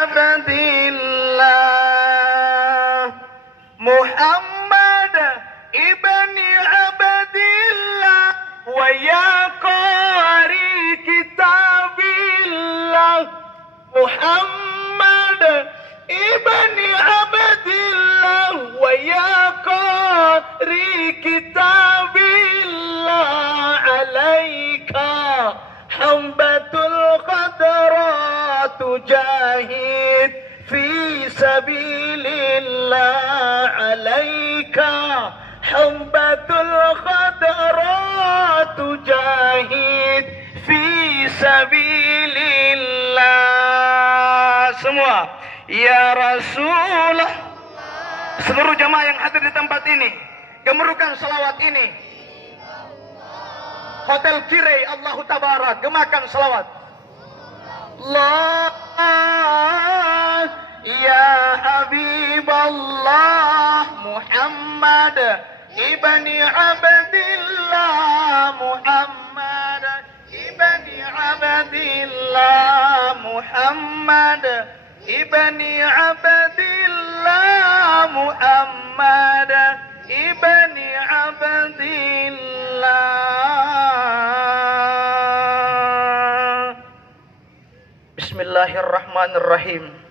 عبد الله محمد ابن عبد الله ويا قارئ كتاب الله محمد ابن عبد الله ويا قارئ كتاب الله عليك حنبة الخضراء تجاهد في سبيل الله عليك حنبة الخضراء تجاهد في سبيل الله. Semua ya Rasulullah, seluruh jamaah yang hadir di tempat ini gemuruhkan salawat ini. Hotel Kirai Allahu Tabarak, gemakan salawat. Allah ya Habiballah Muhammad ibni Abdillah Muhammad ibni Abdillah Muhammad ibni Abdillah Muhammad ibni Abdillah. Bismillahirrahmanirrahim.